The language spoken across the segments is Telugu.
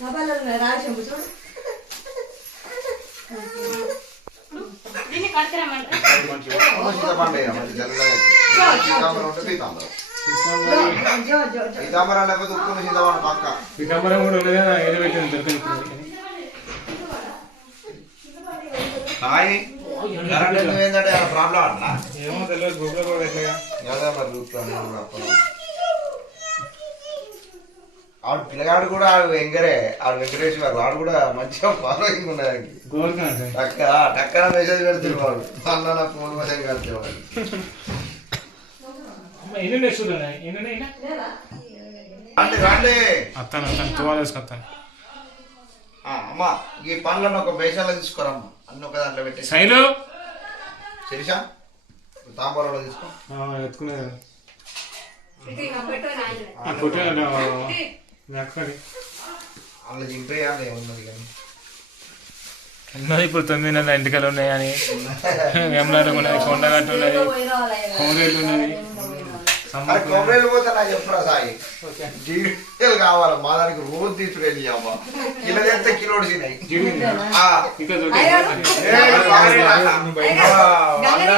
మొబైల్లో చూడు చల్లగా అయితే. సీతాఫలం ఉంటే పీతాంబరం. లేకపోతే ఉప్పున్న సీతాఫలం పక్క పీతాంబరం కూడా కదా ఏదో పెట్టింది హాయ్. కరెంట్ ఏంటంటే ప్రాబ్లం అన్నా ఏమో తెలియదు గూగుల్ కూడా పెట్టలేగా ఏదో మరి చూస్తాను నేను కూడా అప్పుడు. ఆడు పిల్లగాడు కూడా ఆడు ఎంగరే ఆడు వెంకటేష్ గారు వాడు కూడా మంచిగా ఫాలోయింగ్ అంటే టక్క టక్కన మెసేజ్ పెడుతున్నాడు అన్న నా ఫోన్ మెసేజ్ కడుతున్నాడు అమ్మ, ఉన్నాయి ఉన్నాయి ఈ పండ్లను ఒక బేషన్లో తీసుకురమ్మ. అన్ని ఒక దాంట్లో పెట్టి శైలు! శిరీష తాంబూలంలో తీసుకో. అందులో చింపేయాలి ఏమున్నది కానీ ఉన్నది ఇప్పుడు తొమ్మిది నెలల ఇంటికలు ఉన్నాయని వెమ్లారం ఉన్నది కొండగట్టు ఉన్నది కోరేళ్ళు ఉన్నది కొబ్బరిలు పోతే నాకు చెప్పురా సాయి డీటెయిల్ కావాలి మా దానికి రోజు తీసుకురండి అమ్మ కిలో తెస్తే కిలో తినాయి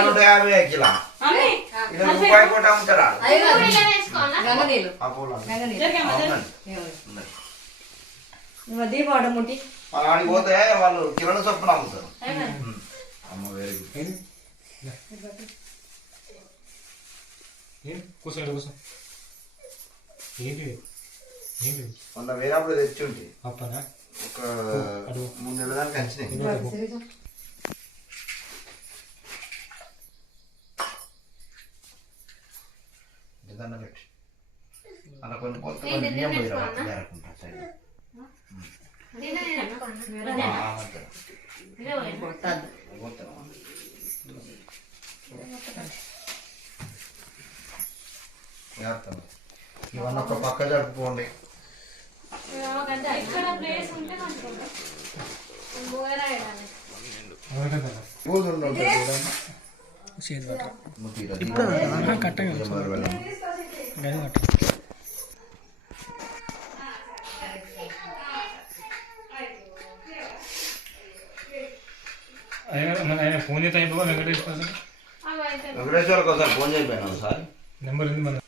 నూట యాభై కిలో ఇది రూపాయి కోట అమ్ముతారా ముట్టి. ఆడికి పోతే వాళ్ళు కిలోల చొప్పున అమ్ముతారు. అమ్మ వెరీ గుడ్ కూర్చోండి కూర్చో ఏంటి ఏంటి మొన్న వేరేప్పుడు తెచ్చి ఉంటే అప్పనా? ఒక మూడు నెలల దానికి వచ్చినాయి. ఏదన్నా పెట్టి. అలా కొన్ని కొత్త కొన్ని బియ్యం పోయి సైడ్. ఇవన్నీ ఒక పక్క జరుపుకోండి. ఇక్కడ ప్లేస్ చూడమ్మా. ముట్టిరా, దీపం. పూజ మొదలు పెడదాం. ఆయన ఫోన్ చేస్తే అయిపోగా వెంకటేష్ కోసం? వెంకటేశ్వరకు ఒకసారి ఫోన్ చేయకపోయినా సార్? నెంబర్ ఉంది మన?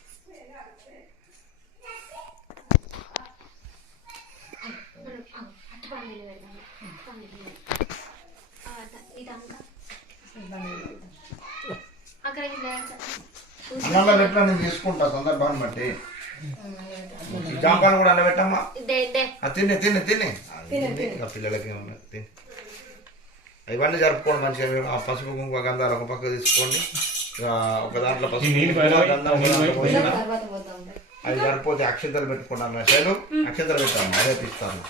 ఇదంతా. అన్నంలో పెట్టినా నేను తీసుకుంటా సందర్భాన్ని బట్టి. జాంపాలు కూడా అన్న పెట్టమ్మా. తిని తిని తిని. ఇంకా పిల్లలకి తిని. ఇవన్నీ జరుపుకోండి మంచిగా. ఆ పసుపు కుంకుమ గంధాలు ఒక పక్క తీసుకోండి. ఒక దాంట్లో పసుపు అవి సరిపోతే అక్షంతలు పెట్టుకున్నాను శైలు. అక్షంతలు పెట్టాము అదే తీస్తాను.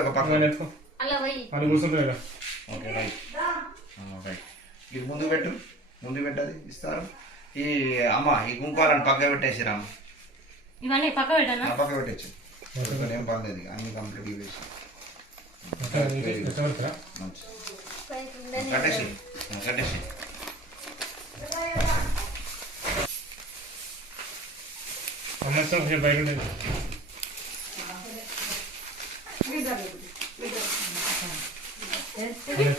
ఒక పక్క. నేను ఎత్తుకో అలా పోయి. అని కూర్చుంటాడు కదా ఓకే రైట్ ఇది ముందు పెట్టు. ముందు పెట్టది ఇస్తారు. ఈ అమ్మ ఈ కుంకుమాలను పక్క పెట్టేసిరామ్మ ఇవన్నీ పక్క పెట్టానా? పక్క పెట్టచ్చు. ఏం పర్లేదు అన్ని కంప్లీట్ మంచి. కట్టేసి కట్టేసి. అమ్మాయితో కొంచెం బయట ఉండేది